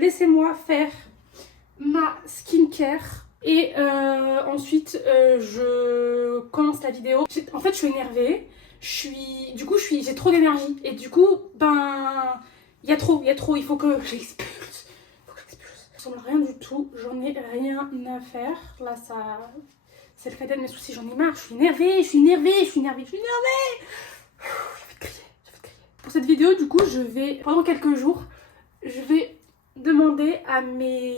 laissez-moi faire ma skincare. Et ensuite, je commence la vidéo. En fait, je suis énervée. J'ai trop d'énergie. Et du coup, il y a trop. Il faut que j'expulse. Ça ressemble à rien du tout. J'en ai rien à faire. Là, c'est le cadet de mes soucis. J'en ai marre. Je suis énervée. Je vais te crier. Pour cette vidéo, du coup, pendant quelques jours, je vais demander à mes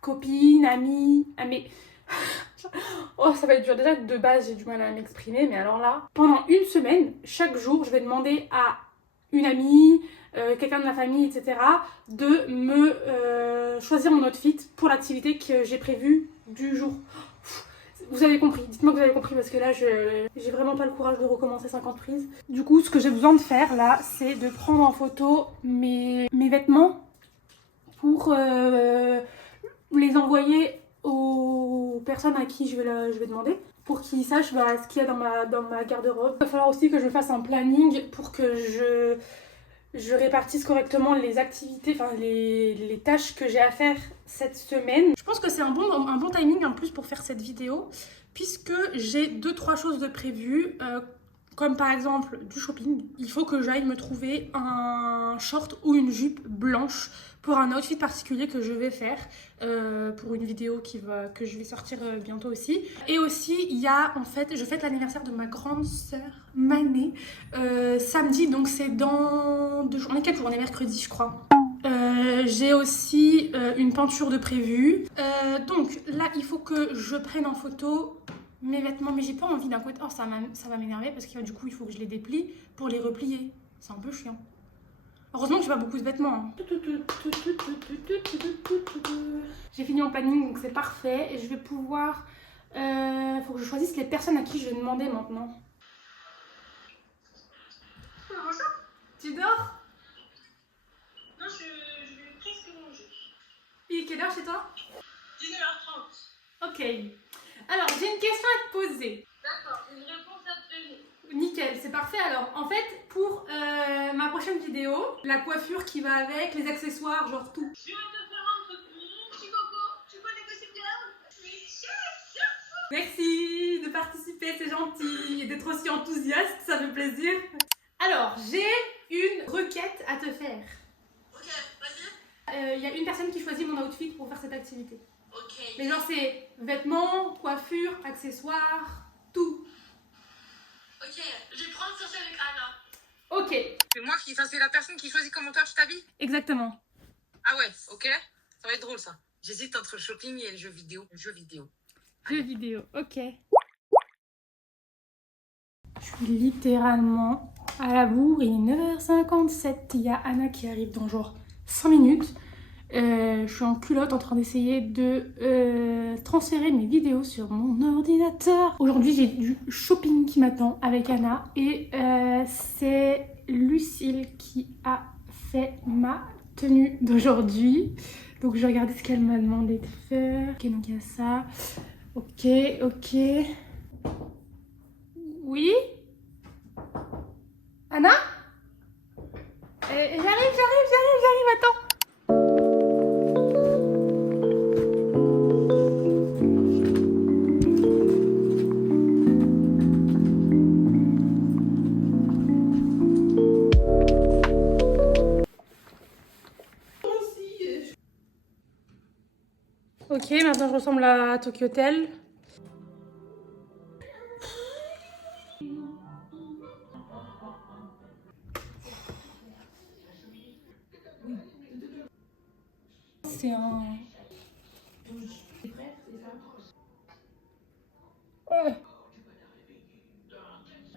copines, amis, Oh, ça va être dur. Déjà, de base, j'ai du mal à m'exprimer, mais alors là, pendant une semaine, chaque jour, je vais demander à une amie, quelqu'un de ma famille, etc., de me choisir mon outfit pour l'activité que j'ai prévue du jour. Vous avez compris, dites-moi que vous avez compris parce que là, j'ai vraiment pas le courage de recommencer 50 prises. Du coup, ce que j'ai besoin de faire là, c'est de prendre en photo mes vêtements pour les envoyer aux personnes à qui je vais demander pour qu'ils sachent ce qu'il y a dans ma garde-robe. Il va falloir aussi que je fasse un planning pour que je répartisse correctement les activités, enfin les tâches que j'ai à faire cette semaine. Je pense que c'est un bon timing en plus pour faire cette vidéo puisque j'ai 2-3 choses de prévues. Comme par exemple du shopping, il faut que j'aille me trouver un short ou une jupe blanche pour un outfit particulier que je vais faire pour une vidéo que je vais sortir bientôt aussi. Et aussi, je fête l'anniversaire de ma grande sœur Mané samedi, donc c'est dans 2 jours, on est 4 jours, on est mercredi je crois. J'ai aussi une peinture de prévue. Donc là, il faut que je prenne en photo mes vêtements, mais j'ai pas envie d'un côté. Oh, ça va m'énerver parce que du coup, il faut que je les déplie pour les replier. C'est un peu chiant. Heureusement que j'ai pas beaucoup de vêtements. Hein. J'ai fini en planning, donc c'est parfait. Et je vais pouvoir. Faut que je choisisse les personnes à qui je vais demander maintenant. Bonjour. Tu dors? Non, je vais presque manger. Il est quelle heure chez toi? 19h30. Ok. Alors, j'ai une question à te poser. D'accord, j'ai une réponse à te donner. Nickel, c'est parfait. Alors, en fait, pour ma prochaine vidéo, la coiffure qui va avec, les accessoires, genre tout. Je vais te faire un truc, mon petit coco. Tu peux négocier bien? Merci de participer, c'est gentil. Et d'être aussi enthousiaste, ça fait plaisir. Alors, j'ai une requête à te faire. Ok, vas-y. Il y a une personne qui choisit mon outfit pour faire cette activité. Ok. Mais genre, c'est vêtements, coiffure, accessoires, tout. Ok, je vais prendre sur ça avec Anna. Ok. C'est la personne qui choisit comment toi tu t'habilles? Exactement. Ah ouais, ok. Ça va être drôle ça. J'hésite entre le shopping et le jeu vidéo. Jeux vidéo, ok. Je suis littéralement à la bourre, il est 9h57. Il y a Anna qui arrive dans genre 5 minutes. Je suis en culotte en train d'essayer de transférer mes vidéos sur mon ordinateur. Aujourd'hui, j'ai du shopping qui m'attend avec Anna et c'est Lucille qui a fait ma tenue d'aujourd'hui. Donc, je vais regarder ce qu'elle m'a demandé de faire. Ok, donc il y a ça. Ok. Oui? Anna? J'arrive, attends. Ok, maintenant je ressemble à Tokyo Hotel. C'est un... Ouais.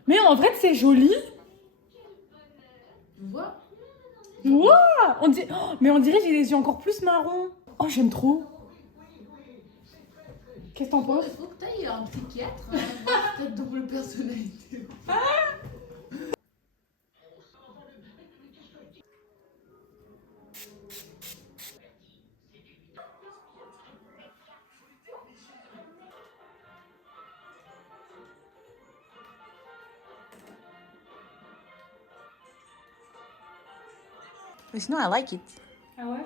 Mais en vrai, c'est joli. Wow, mais on dirait que j'ai les yeux encore plus marrons. Oh, j'aime trop. Qu'est-ce que t'en penses? Il faut que t'ailles un psychiatre, hein, peut-être double personnalité. Mais sinon, I like it. Ah ouais?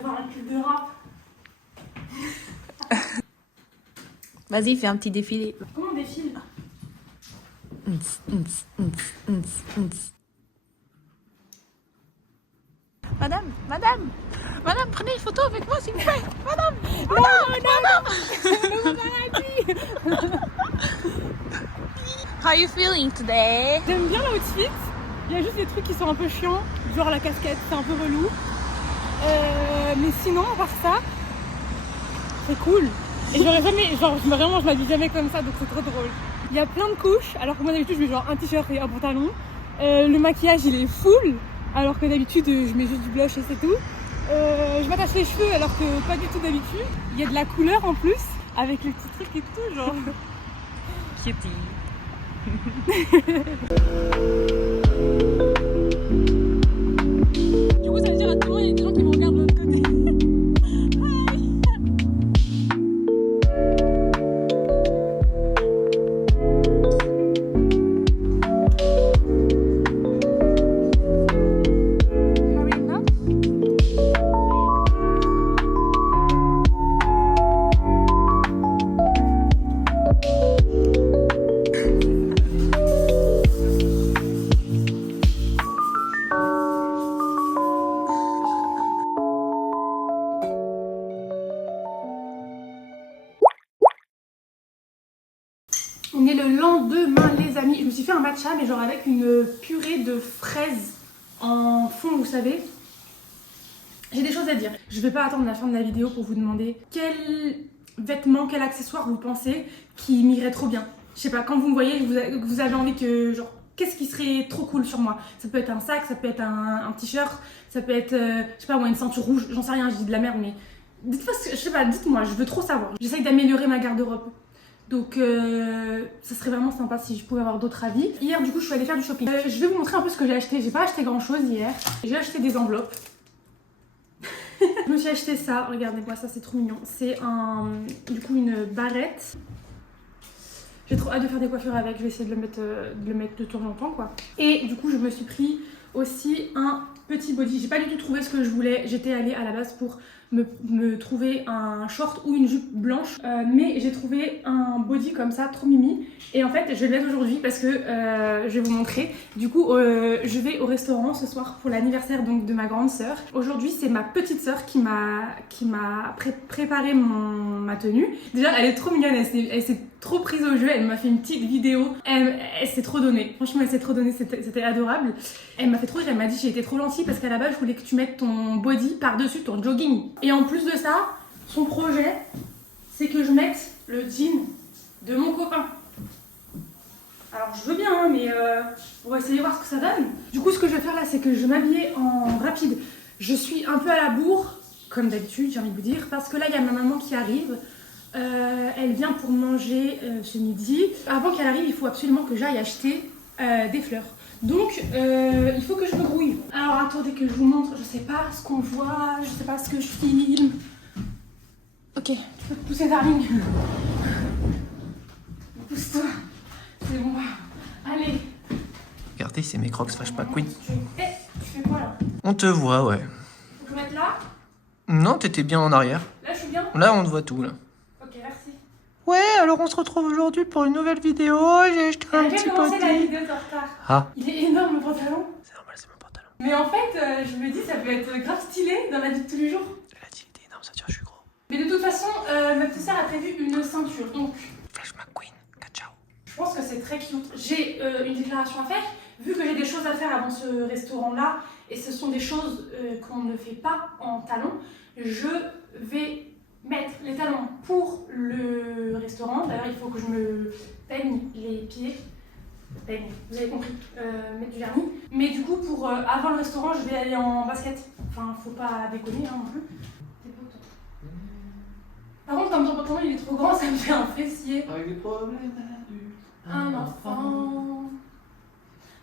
Dans un clip de rap. Vas-y, fais un petit défilé. Comment on défile? Madame, prenez une photo avec moi s'il vous plaît. Madame. How are you feeling today? J'aime bien l'outfit. Il y a juste des trucs qui sont un peu chiants, genre la casquette, c'est un peu relou. Mais sinon, à part ça, c'est cool. Et j'aurais jamais, genre vraiment je m'habille jamais comme ça, donc c'est trop drôle. Il y a plein de couches, alors que moi d'habitude je mets genre un t-shirt et un pantalon. Le maquillage il est full, alors que d'habitude je mets juste du blush et c'est tout. Je m'attache les cheveux alors que pas du tout d'habitude. Il y a de la couleur en plus, avec les petits trucs et tout, genre. Cutie. Du coup ça veut dire à tout le monde, il y a des gens qui me regardent de l'autre côté. On est le lendemain les amis, je me suis fait un matcha mais genre avec une purée de fraises en fond vous savez. J'ai des choses à dire, je vais pas attendre la fin de la vidéo pour vous demander quel vêtement, quel accessoire vous pensez qui m'irait trop bien. Je sais pas, quand vous me voyez, vous avez envie que genre qu'est-ce qui serait trop cool sur moi. Ça peut être un sac, ça peut être un t-shirt, ça peut être, je sais pas moi, une ceinture rouge, j'en sais rien, je dis de la merde mais dites-moi, je sais pas, dites-moi, je veux trop savoir. J'essaye d'améliorer ma garde-robe. Donc ça serait vraiment sympa si je pouvais avoir d'autres avis. Hier du coup je suis allée faire du shopping. Je vais vous montrer un peu ce que j'ai acheté. J'ai pas acheté grand chose hier. J'ai acheté des enveloppes. Je me suis acheté ça, regardez-moi ça c'est trop mignon. C'est du coup une barrette. J'ai trop hâte de faire des coiffures avec, je vais essayer de le mettre de temps en temps quoi. Et du coup je me suis pris aussi un petit body. J'ai pas du tout trouvé ce que je voulais. J'étais allée à la base pour me trouver un short ou une jupe blanche, mais j'ai trouvé un body comme ça, trop mimi. Et en fait, je vais le mettre aujourd'hui parce que je vais vous montrer. Du coup, je vais au restaurant ce soir pour l'anniversaire donc de ma grande sœur. Aujourd'hui, c'est ma petite sœur qui m'a préparé ma tenue. Déjà, elle est trop mignonne, elle s'est trop prise au jeu, elle m'a fait une petite vidéo, elle s'est trop donnée, franchement elle s'est trop donnée, c'était adorable. Elle m'a fait trop rire, elle m'a dit j'ai été trop gentille parce qu'à la base je voulais que tu mettes ton body par-dessus ton jogging. Et en plus de ça, son projet c'est que je mette le jean de mon copain. Alors je veux bien hein, mais on va essayer de voir ce que ça donne. Du coup ce que je vais faire là c'est que je vais m'habiller en rapide. Je suis un peu à la bourre, comme d'habitude j'ai envie de vous dire, parce que là il y a ma maman qui arrive. Elle vient pour manger ce midi. Avant qu'elle arrive, il faut absolument que j'aille acheter des fleurs. Donc, il faut que je me grouille. Alors, attendez que je vous montre. Je sais pas ce qu'on voit, je sais pas ce que je filme. Ok, tu peux te pousser, darling. Pousse-toi. C'est bon. Allez. Regardez, c'est mes crocs Flash McQueen. Eh, tu fais quoi là? On te voit, ouais. Faut que je mette là? Non, t'étais bien en arrière. Là, je suis bien? Là, on te voit tout, là. Ok, merci. Ouais, alors on se retrouve aujourd'hui pour une nouvelle vidéo. J'ai acheté un petit commencé la body. vidéo en retard. Ah, Il est énorme le pantalon. c'est normal, c'est mon pantalon. Mais en fait, je me dis ça peut être grave stylé dans la vie de tous les jours. Elle a dit, il était énorme, ça tire, je suis gros. Mais de toute façon, ma petite sœur a prévu une ceinture, donc Flash McQueen, ciao. je pense que c'est très cute. J'ai une déclaration à faire, vu que j'ai des choses à faire avant ce restaurant-là, et ce sont des choses qu'on ne fait pas en talons, je vais mettre les talons pour le restaurant. D'ailleurs, il faut que je me peigne les pieds. Peigne, vous avez compris, mettre du vernis. Mais du coup, pour avant le restaurant, je vais aller en basket. Enfin, faut pas déconner hein, non plus. T'es beau, toi. Par contre, comme ton pantalon il est trop grand, ça me fait un fessier. Avec des problèmes Un enfant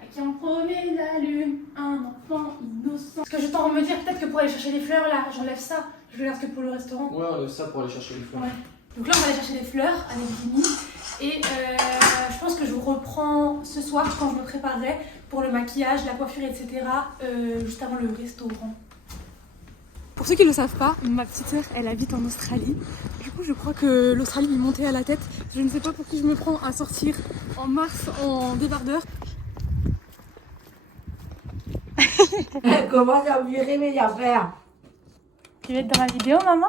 À qui on promet la lune, un enfant innocent. Parce que je t'en me dire peut-être que pour aller chercher les fleurs là, j'enlève ça. Je le garde que pour le restaurant. Ouais, on enlève ça pour aller chercher les fleurs. Ouais. Donc là on va aller chercher des fleurs avec Jimmy. Et je pense que je vous reprends ce soir quand je me préparerai pour le maquillage, la coiffure, etc. Juste avant le restaurant. Pour ceux qui ne le savent pas, ma petite sœur elle habite en Australie. Du coup je crois que l'Australie m'est montée à la tête. Je ne sais pas pour qui je me prends à sortir en mars en débardeur. Comment ça vous réveiller à faire? Tu veux être dans la vidéo, maman?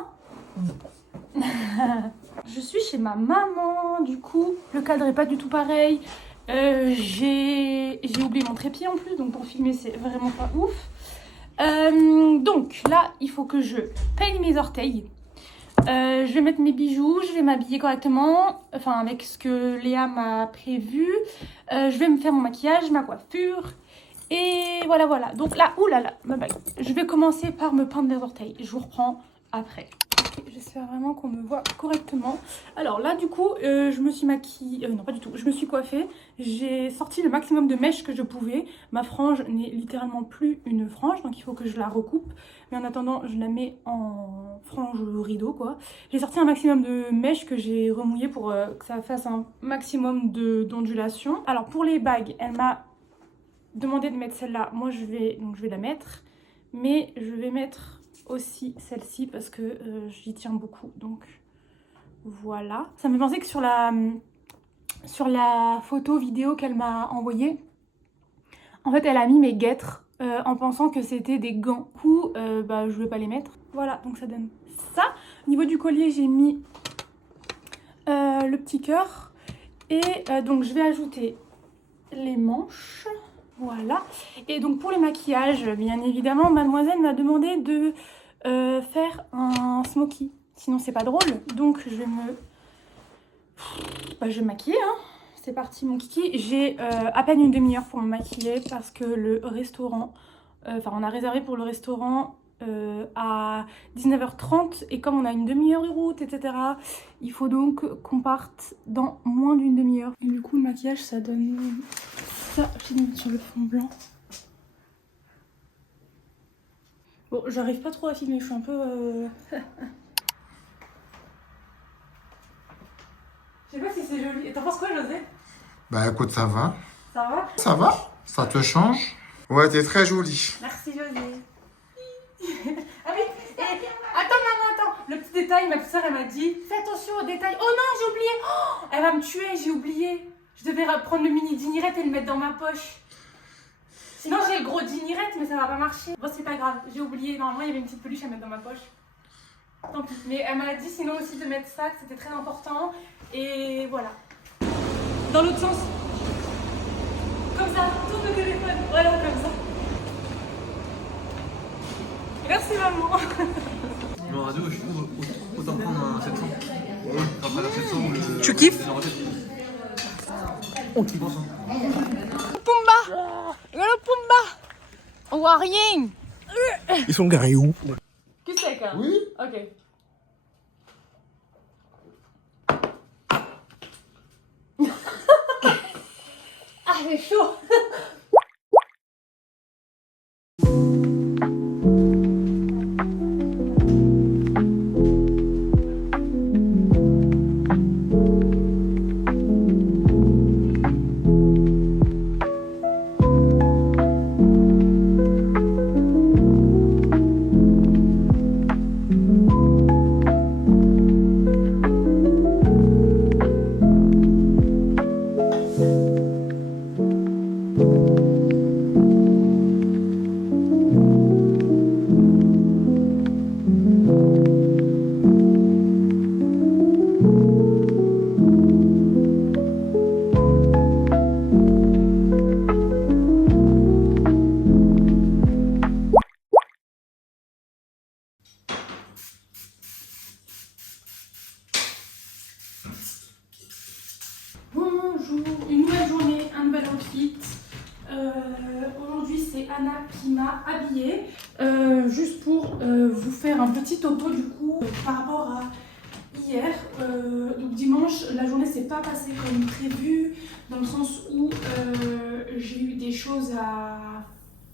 Je suis chez ma maman, du coup, le cadre est pas du tout pareil. J'ai oublié mon trépied en plus, donc pour filmer, c'est vraiment pas ouf. Donc là, il faut que je peigne mes orteils. Je vais mettre mes bijoux, je vais m'habiller correctement, enfin avec ce que Léa m'a prévu. Je vais me faire mon maquillage, ma coiffure. Et voilà, voilà. Donc là, oulala, ma bague. Je vais commencer par me peindre les orteils. Je vous reprends après. Okay, j'espère vraiment qu'on me voit correctement. Alors là, du coup, je me suis maquillée... non, pas du tout. Je me suis coiffée. J'ai sorti le maximum de mèches que je pouvais. Ma frange n'est littéralement plus une frange, donc il faut que je la recoupe. Mais en attendant, je la mets en frange rideau, quoi. J'ai sorti un maximum de mèches que j'ai remouillées pour que ça fasse un maximum d'ondulation. Alors pour les bagues, elle m'a demandé de mettre celle-là. Moi, je vais la mettre. Mais je vais mettre aussi celle-ci parce que j'y tiens beaucoup. Donc voilà. Ça me fait penser que sur la photo vidéo qu'elle m'a envoyée, en fait, elle a mis mes guêtres en pensant que c'était des gants. Du coup, je vais pas les mettre. Voilà, donc ça donne ça. Au niveau du collier, j'ai mis le petit cœur. Et donc, je vais ajouter les manches. Voilà. Et donc, pour les maquillages, bien évidemment, mademoiselle m'a demandé de faire un smokey. Sinon, c'est pas drôle. Donc, je vais je vais me maquiller, hein. C'est parti mon kiki. J'ai à peine une demi-heure pour me maquiller parce que le restaurant, on a réservé pour le restaurant à 19h30 et comme on a une demi-heure de route, etc., il faut donc qu'on parte dans moins d'une demi-heure. Et du coup, le maquillage, ça donne ça. Je vais mettre sur le fond blanc. Bon, j'arrive pas trop à filmer, je suis un peu... Je sais pas si c'est joli. Et t'en penses quoi, José? Bah écoute, ça va. Ça va? Ça va? Ça te change? Ouais, t'es très jolie. Merci, José. Ah oui, et... Attends, maman, attends. Le petit détail, ma petite soeur, elle m'a dit, fais attention aux détails. Oh non, j'ai oublié. Oh, elle va me tuer, j'ai oublié. Je devais prendre le mini dinirette et le mettre dans ma poche. Sinon, j'ai le gros dinirette, mais ça va pas marcher. Bon, c'est pas grave, j'ai oublié. Normalement, il y avait une petite peluche à mettre dans ma poche. Tant pis. Mais elle m'a dit sinon aussi de mettre ça, que c'était très important. Et voilà. Dans l'autre sens. Comme ça, tourne le téléphone. Voilà, comme ça. Merci, maman. Le radio, je trouve, autant prendre un 700. Après la 700, le... Tu kiffes? On kiffe ensemble. Pumba! Regarde Pumba! On voit rien! Ils sont garés où? Que c'est, hein? Oui. Ok. Ah, c'est chaud. Bonjour, une nouvelle journée, un nouvel outfit. Aujourd'hui c'est Anna qui m'a habillée. Juste pour vous faire un petit topo du coup par rapport à hier. Donc dimanche, la journée s'est pas passée comme prévu dans le sens où j'ai eu des choses à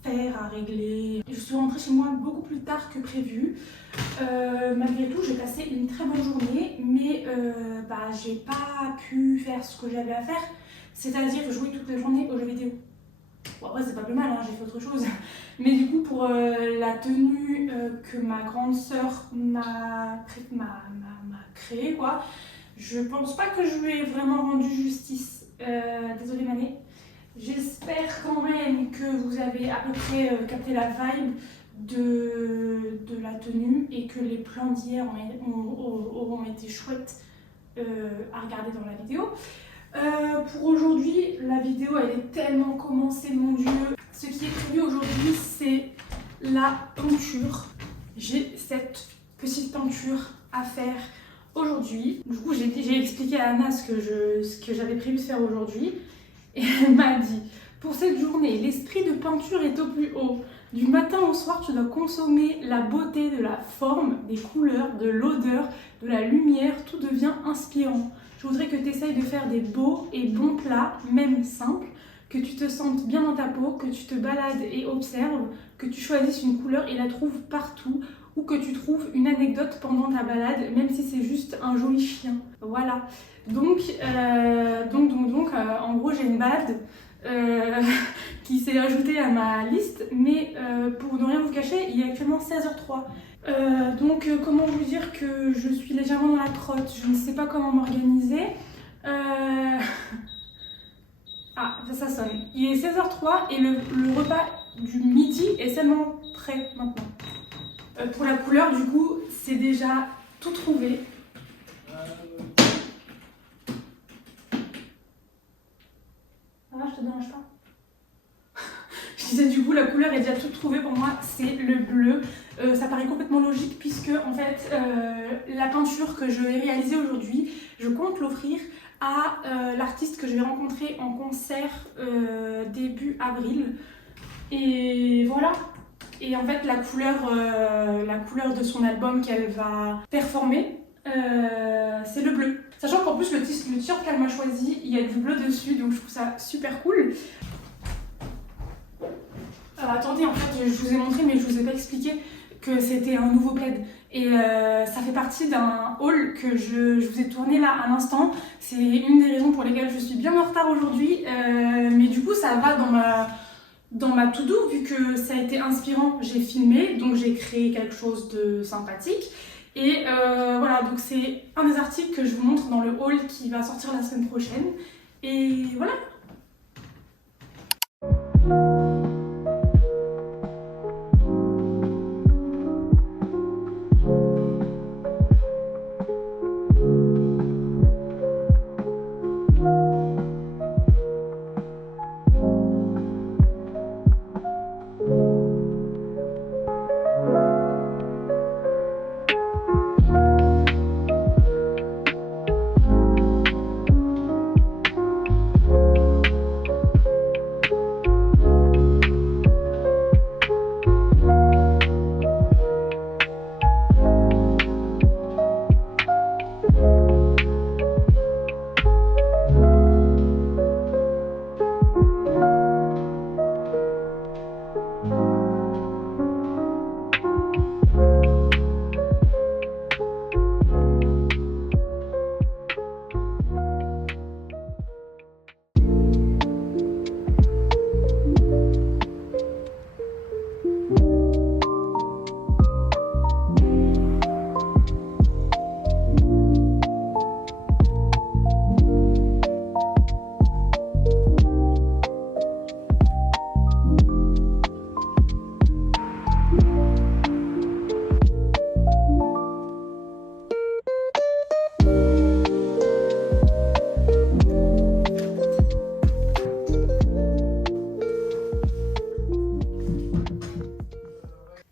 faire, à régler. Je suis rentrée chez moi beaucoup plus tard que prévu. Malgré tout, j'ai passé une très bonne journée, mais j'ai pas pu faire ce que j'avais à faire, c'est-à-dire jouer toute la journée aux jeux vidéo. Bon, après, c'est pas plus mal, hein, j'ai fait autre chose. Mais du coup, pour la tenue que ma grande sœur m'a créée, quoi, je pense pas que je lui ai vraiment rendu justice. Désolée, Mané. J'espère quand même que vous avez à peu près capté la vibe de la tenue et que les plans d'hier auront été chouettes à regarder dans la vidéo. Pour aujourd'hui, la vidéo elle est tellement commencée, mon dieu. Ce qui est prévu aujourd'hui, c'est la peinture. J'ai cette petite peinture à faire aujourd'hui. Du coup, j'ai expliqué à Anna ce que j'avais prévu de faire aujourd'hui. Et elle m'a dit, pour cette journée, l'esprit de peinture est au plus haut. Du matin au soir, tu dois consommer la beauté de la forme, des couleurs, de l'odeur, de la lumière. Tout devient inspirant. Je voudrais que tu essayes de faire des beaux et bons plats, même simples, que tu te sentes bien dans ta peau, que tu te balades et observes, que tu choisisses une couleur et la trouves partout, ou que tu trouves une anecdote pendant ta balade, même si c'est juste un joli chien. Voilà. Donc, en gros, j'ai une balade qui s'est ajoutée à ma liste, mais pour ne rien vous cacher, il est actuellement 16h03. Comment vous dire que je suis légèrement dans la crotte, je ne sais pas comment m'organiser. Ah, ça sonne. Il est 16h03 et le repas du midi est seulement prêt maintenant. Pour la couleur, du coup, c'est déjà tout trouvé. Ça va, je te dérange pas? Je disais, du coup, la couleur est déjà toute trouvée pour moi, c'est le bleu. Ça paraît complètement logique puisque, en fait, la peinture que je vais réaliser aujourd'hui, je compte l'offrir à l'artiste que je vais rencontrer en concert début avril. Et voilà. Et en fait, la couleur de son album qu'elle va performer, c'est le bleu. Sachant qu'en plus, le t-shirt qu'elle m'a choisi, il y a du bleu dessus, donc je trouve ça super cool. Alors attendez, en fait, je vous ai montré, mais je vous ai pas expliqué que c'était un nouveau plaid. Et ça fait partie d'un haul que je vous ai tourné là à l'instant. C'est une des raisons pour lesquelles je suis bien en retard aujourd'hui. Mais du coup, ça va dans ma to-do, vu que ça a été inspirant. J'ai filmé, donc j'ai créé quelque chose de sympathique. Et voilà, donc c'est un des articles que je vous montre dans le haul qui va sortir la semaine prochaine. Et voilà.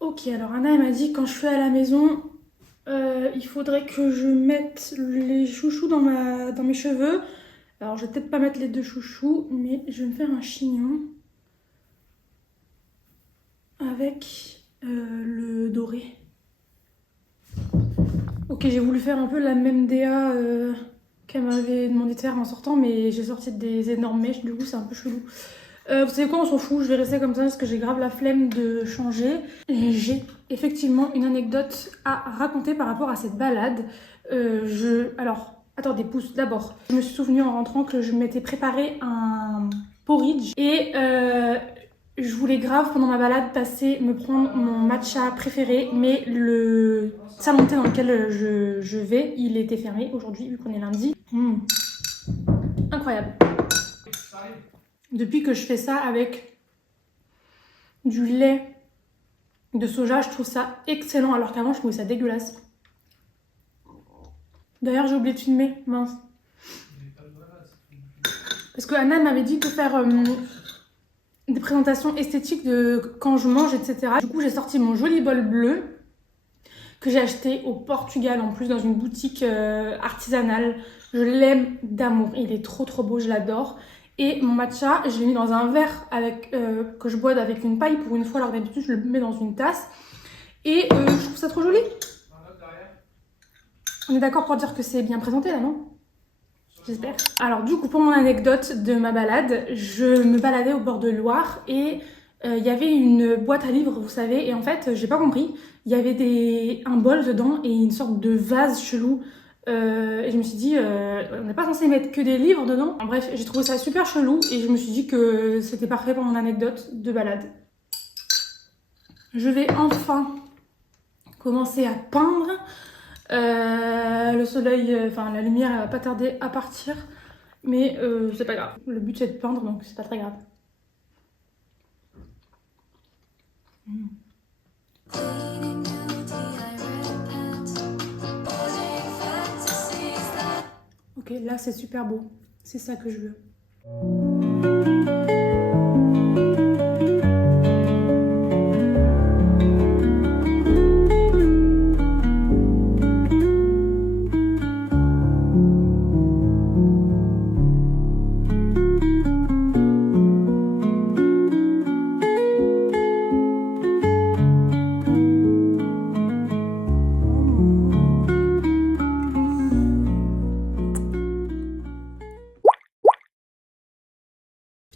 Ok, alors Anna elle m'a dit quand je suis à la maison, il faudrait que je mette les chouchous dans mes cheveux. Alors je vais peut-être pas mettre les deux chouchous, mais je vais me faire un chignon avec le doré. Ok, j'ai voulu faire un peu la même DA qu'elle m'avait demandé de faire en sortant, mais j'ai sorti des énormes mèches, du coup c'est un peu chelou. Vous savez quoi, on s'en fout, je vais rester comme ça parce que j'ai grave la flemme de changer. Et j'ai effectivement une anecdote à raconter par rapport à cette balade. Alors, attendez, pousse d'abord. Je me suis souvenu en rentrant que je m'étais préparé un porridge et je voulais grave pendant ma balade me prendre mon matcha préféré, mais le salon de thé dans lequel je vais, il était fermé aujourd'hui vu qu'on est lundi. Incroyable. Depuis que je fais ça avec du lait de soja, je trouve ça excellent alors qu'avant je trouvais ça dégueulasse. D'ailleurs j'ai oublié de filmer, mince. Parce que Anna m'avait dit de faire des présentations esthétiques de quand je mange, etc. Du coup j'ai sorti mon joli bol bleu que j'ai acheté au Portugal en plus dans une boutique artisanale. Je l'aime d'amour, il est trop beau, je l'adore. Et mon matcha, je l'ai mis dans un verre que je bois avec une paille pour une fois, alors d'habitude je le mets dans une tasse. Et je trouve ça trop joli. On est d'accord pour dire que c'est bien présenté là, non? J'espère. Alors du coup, pour mon anecdote de ma balade, je me baladais au bord de Loire et il y avait une boîte à livres, vous savez, et en fait, j'ai pas compris. Il y avait un bol dedans et une sorte de vase chelou. Et je me suis dit, on n'est pas censé mettre que des livres dedans. En bref, j'ai trouvé ça super chelou et je me suis dit que c'était parfait pour mon anecdote de balade. Je vais enfin commencer à peindre. Le soleil, la lumière, elle va pas tarder à partir. Mais c'est pas grave. Le but c'est de peindre, donc c'est pas très grave. Ok, là c'est super beau. C'est ça que je veux.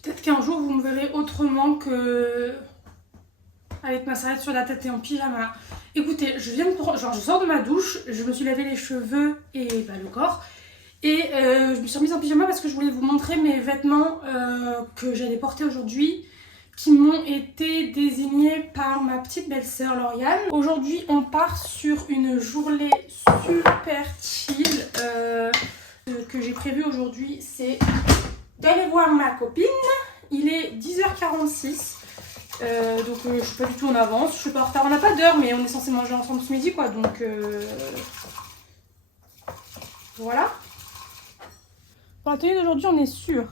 Peut-être qu'un jour vous me verrez autrement que avec ma serviette sur la tête et en pyjama. Écoutez, je sors de ma douche, je me suis lavé les cheveux et le corps. Et je me suis remise en pyjama parce que je voulais vous montrer mes vêtements que j'allais porter aujourd'hui, qui m'ont été désignés par ma petite belle-sœur Lauriane. Aujourd'hui, on part sur une journée super chill. Ce que j'ai prévu aujourd'hui, c'est d'aller voir ma copine. Il est 10h46, donc je suis pas du tout en avance, je suis pas en retard, on n'a pas d'heure mais on est censé manger ensemble ce midi quoi, donc voilà. Pour la tenue d'aujourd'hui, on est sur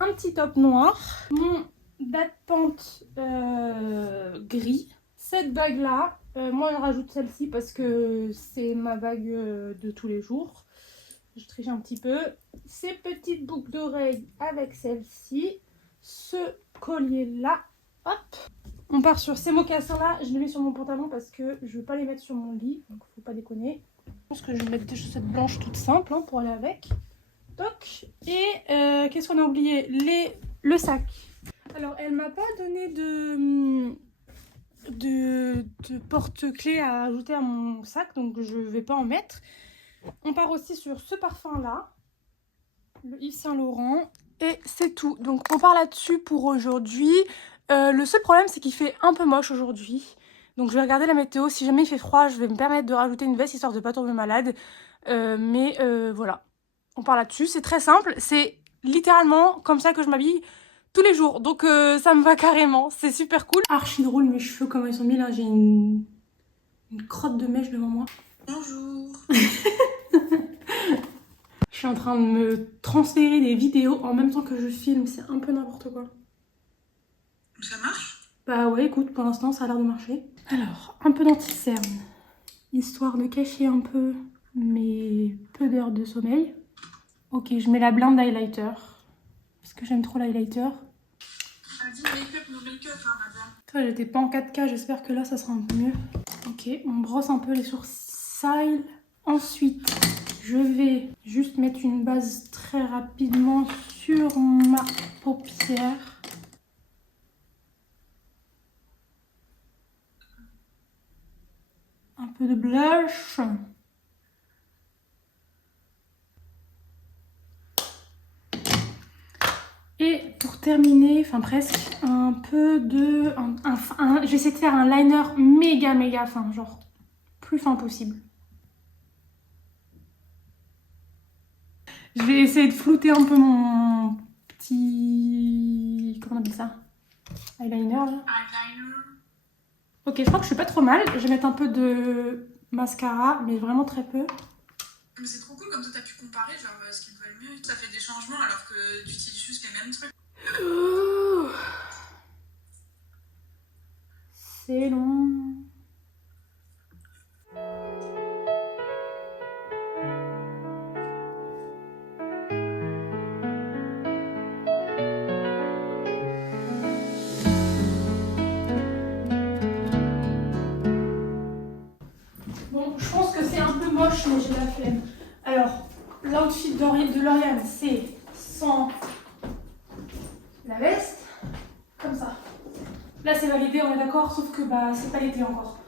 un petit top noir, mon date-pente gris, cette bague là, moi je rajoute celle-ci parce que c'est ma bague de tous les jours. Je triche un petit peu. Ces petites boucles d'oreilles avec celle-ci. Ce collier-là. Hop. On part sur ces mocassins-là. Je les mets sur mon pantalon parce que je ne veux pas les mettre sur mon lit. Donc, faut pas déconner. Je pense que je vais mettre des chaussettes blanches toutes simples pour aller avec. Toc. Et qu'est-ce qu'on a oublié? Le sac. Alors, elle m'a pas donné de porte-clés à ajouter à mon sac. Donc, je vais pas en mettre. On part aussi sur ce parfum-là, le Yves Saint Laurent, et c'est tout. Donc on part là-dessus pour aujourd'hui. Le seul problème, c'est qu'il fait un peu moche aujourd'hui. Donc je vais regarder la météo. Si jamais il fait froid, je vais me permettre de rajouter une veste histoire de ne pas tomber malade. Mais voilà, on part là-dessus. C'est très simple. C'est littéralement comme ça que je m'habille tous les jours. Donc ça me va carrément. C'est super cool. Archi drôle mes cheveux, comment ils sont mis là. J'ai une crotte de mèche devant moi. Bonjour. Je suis en train de me transférer des vidéos en même temps que je filme, c'est un peu n'importe quoi. Ça marche? Bah ouais, écoute, pour l'instant ça a l'air de marcher. Alors, un peu d'anti-cerne, histoire de cacher un peu mes peu d'heures de sommeil. Ok, je mets la blinde d'highlighter, parce que j'aime trop l'highlighter. Vas-y, make-up, no make-up, hein, madame. Toi, j'étais pas en 4K, j'espère que là ça sera un peu mieux. Ok, on brosse un peu les sourcils. Ensuite, je vais juste mettre une base très rapidement sur ma paupière. un peu de blush. Et pour terminer, enfin presque, un peu de... je vais essayer de faire un liner méga fin, genre plus fin possible. Je vais essayer de flouter un peu mon petit... Comment on appelle ça? Eyeliner là. Eyeliner. Ok, je crois que je suis pas trop mal. Je vais mettre un peu de mascara, mais vraiment très peu. Mais c'est trop cool, comme toi t'as pu comparer genre ce qui te va le mieux. Ça fait des changements alors que tu utilises juste les mêmes trucs. Ouh. C'est long. Bon, je pense que c'est un peu moche, mais j'ai la flemme. Alors, l'outfit de Lauriane, c'est sans la veste, comme ça. Là, c'est validé, on est d'accord, sauf que bah, c'est pas l'été encore.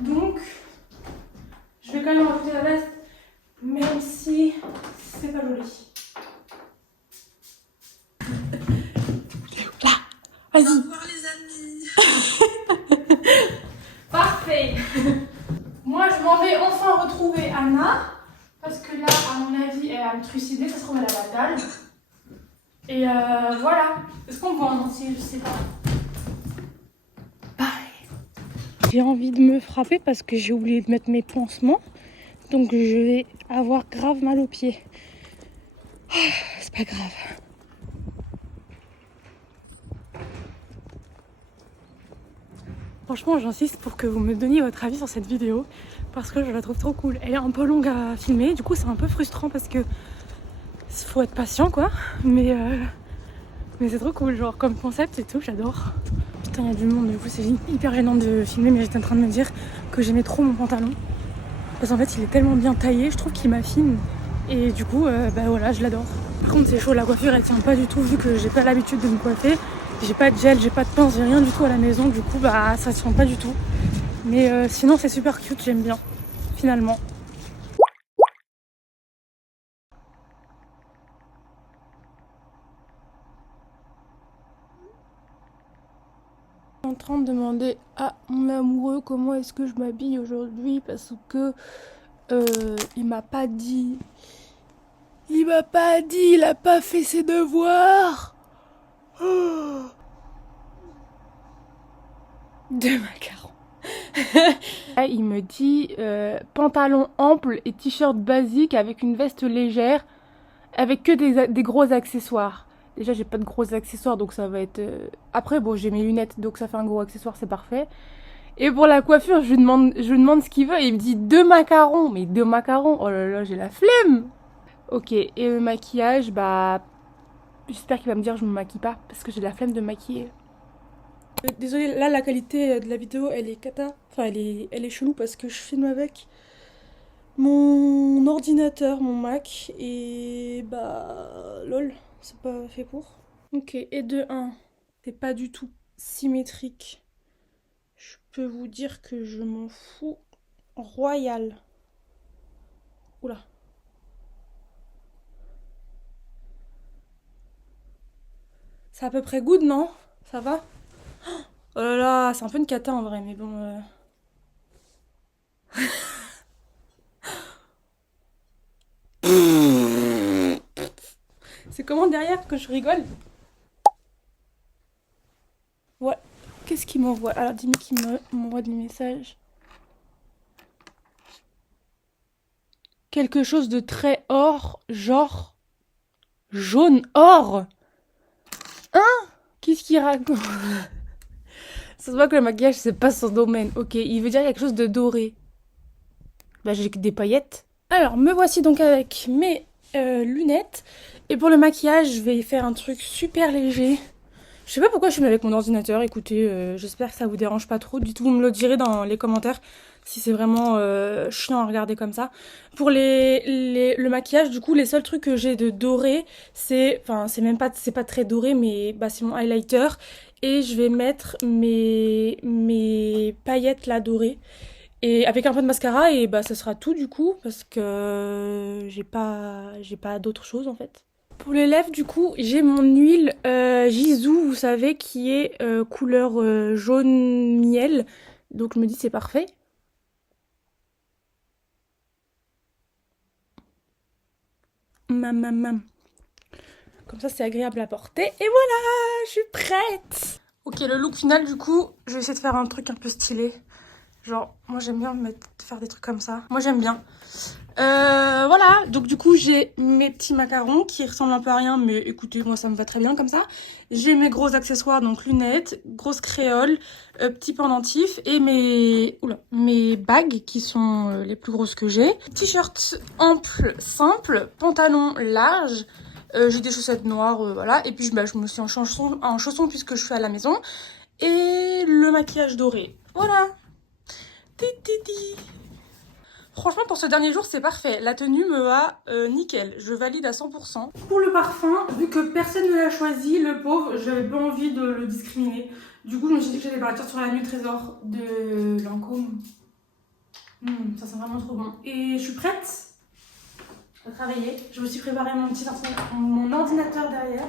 Donc, je vais quand même rajouter la veste, même si c'est pas joli. Vas-y. Au revoir les amis. Parfait. Moi, je m'en vais enfin retrouver Anna. Parce que là, à mon avis, elle va me trucider. Ça se trouve, elle a la dalle. Et voilà. Est-ce qu'on voit en entier? Je sais pas. Bye. J'ai envie de me frapper parce que j'ai oublié de mettre mes pansements. Donc, je vais avoir grave mal aux pieds. C'est pas grave. Franchement, j'insiste pour que vous me donniez votre avis sur cette vidéo parce que je la trouve trop cool. Elle est un peu longue à filmer, du coup c'est un peu frustrant parce que faut être patient quoi. Mais c'est trop cool, genre comme concept et tout, j'adore. Putain, il y a du monde, du coup c'est hyper gênant de filmer, mais j'étais en train de me dire que j'aimais trop mon pantalon. Parce qu'en fait il est tellement bien taillé, je trouve qu'il m'affine. Et du coup, bah voilà, je l'adore. Par contre c'est chaud, la coiffure elle tient pas du tout vu que j'ai pas l'habitude de me coiffer. J'ai pas de gel, j'ai pas de pince, j'ai rien du tout à la maison, du coup bah ça se tient pas du tout. Mais sinon c'est super cute, j'aime bien, finalement. Je suis en train de demander à mon amoureux comment est-ce que je m'habille aujourd'hui parce que il m'a pas dit. Il m'a pas dit, il a pas fait ses devoirs. Oh. De macarons. Là, il me dit pantalon ample et t-shirt basique avec une veste légère avec que des gros accessoires. Déjà j'ai pas de gros accessoires donc ça va être... Après bon j'ai mes lunettes donc ça fait un gros accessoire, c'est parfait. Et pour la coiffure je lui demande ce qu'il veut et il me dit 2 macarons. Mais 2 macarons, oh là là j'ai la flemme. Ok, et le maquillage, bah... J'espère qu'il va me dire que je me maquille pas parce que j'ai la flemme de maquiller. Désolée, là la qualité de la vidéo elle est cata. Enfin elle est chelou parce que je filme avec mon ordinateur, mon Mac. Et bah... lol, c'est pas fait pour. Ok, et de 1, c'est pas du tout symétrique. Je peux vous dire que je m'en fous royal. Oula. C'est à peu près good, non? Ça va? Oh là là, c'est un peu une cata en vrai, mais bon... C'est comment derrière que je rigole? Ouais. Qu'est-ce qu'il m'envoie? Alors dis-moi qu'il m'envoie des messages. Quelque chose de très or, genre... jaune or? Hein? Qu'est-ce qu'il raconte? Ça se voit que le maquillage c'est pas son domaine. Ok, il veut dire quelque chose de doré. Bah j'ai que des paillettes. Alors me voici donc avec mes lunettes. Et pour le maquillage je vais faire un truc super léger. Je sais pas pourquoi je suis avec mon ordinateur. Écoutez, j'espère que ça vous dérange pas trop. Du tout, vous me le direz dans les commentaires si c'est vraiment chiant à regarder comme ça. Pour le maquillage, du coup, les seuls trucs que j'ai de doré, c'est pas très doré, mais bah, c'est mon highlighter. Et je vais mettre mes paillettes là dorées. Et avec un peu de mascara et bah ça sera tout du coup parce que j'ai pas d'autre chose en fait. Pour les lèvres du coup j'ai mon huile Jisoo vous savez qui est couleur jaune miel. Donc je me dis c'est parfait. Mam. Comme ça c'est agréable à porter. Et voilà, je suis prête. Ok, le look final du coup, je vais essayer de faire un truc un peu stylé. Genre, moi j'aime bien faire des trucs comme ça. Moi j'aime bien. Voilà, donc du coup j'ai mes petits macarons qui ressemblent un peu à rien, mais écoutez, moi ça me va très bien comme ça. J'ai mes gros accessoires, donc lunettes, grosses créoles, petits pendentifs et mes bagues qui sont les plus grosses que j'ai. T-shirt ample, simple, pantalon large. J'ai des chaussettes noires, voilà. Et puis je me suis en chaussons puisque je suis à la maison. Et le maquillage doré. Voilà. Franchement, pour ce dernier jour, c'est parfait. La tenue me va nickel. Je valide à 100%. Pour le parfum, vu que personne ne l'a choisi, le pauvre, j'avais pas envie de le discriminer. Du coup, je me suis dit que j'allais partir sur la nuit trésor de Lancôme. Ça sent vraiment trop bon. Et je suis prête à travailler. Je me suis préparé mon ordinateur derrière.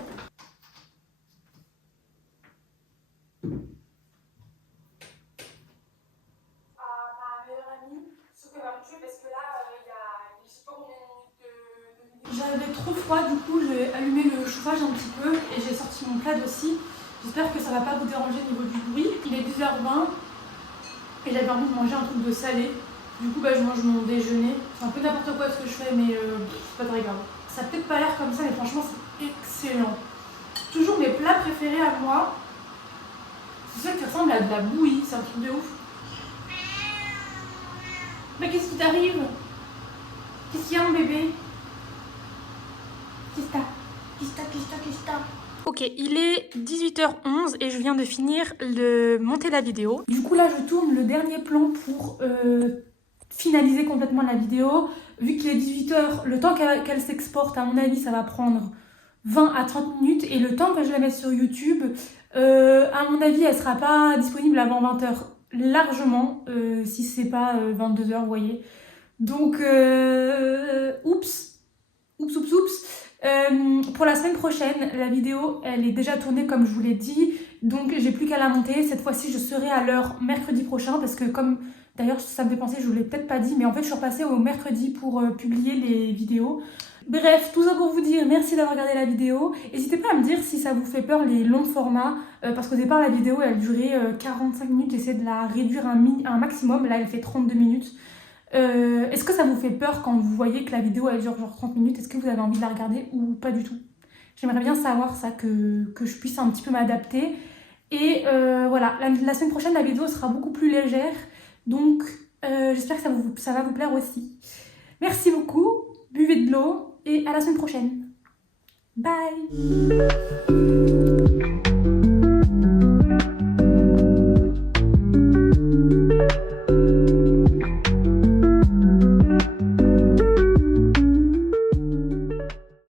J'avais trop froid, du coup j'ai allumé le chauffage un petit peu et j'ai sorti mon plaid aussi. J'espère que ça va pas vous déranger au niveau du bruit. Il est 10h20 et j'avais envie de manger un truc de salé. Du coup je mange mon déjeuner. C'est un peu n'importe quoi ce que je fais mais c'est pas très grave. Ça a peut-être pas l'air comme ça mais franchement c'est excellent. Toujours mes plats préférés à moi. C'est ça qui ressemble à de la bouillie, c'est un truc de ouf. Mais qu'est-ce qui t'arrive? Qu'est-ce qu'il y a mon bébé? Qu'est-ce que Ok, il est 18h11 et je viens de finir de monter la vidéo. Du coup là je tourne le dernier plan pour finaliser complètement la vidéo. Vu qu'il est 18h, le temps qu'elle s'exporte, à mon avis ça va prendre 20 à 30 minutes. Et le temps que je la mette sur YouTube, à mon avis elle sera pas disponible avant 20h. Largement, si c'est pas 22h, vous voyez. Donc, oups. Pour la semaine prochaine, la vidéo elle est déjà tournée comme je vous l'ai dit, donc j'ai plus qu'à la monter. Cette fois-ci je serai à l'heure mercredi prochain parce que comme d'ailleurs ça me fait penser, je vous l'ai peut-être pas dit, mais en fait je suis repassée au mercredi pour publier les vidéos. Bref, tout ça pour vous dire merci d'avoir regardé la vidéo. N'hésitez pas à me dire si ça vous fait peur les longs formats, parce qu'au départ la vidéo elle durait 45 minutes, j'essaie de la réduire à un maximum, là elle fait 32 minutes. Est-ce que ça vous fait peur quand vous voyez que la vidéo elle dure genre 30 minutes? Est-ce que vous avez envie de la regarder ou pas du tout? J'aimerais bien savoir ça, que je puisse un petit peu m'adapter. Et voilà, la semaine prochaine la vidéo sera beaucoup plus légère. Donc j'espère que ça va vous plaire aussi. Merci beaucoup, buvez de l'eau et à la semaine prochaine. Bye.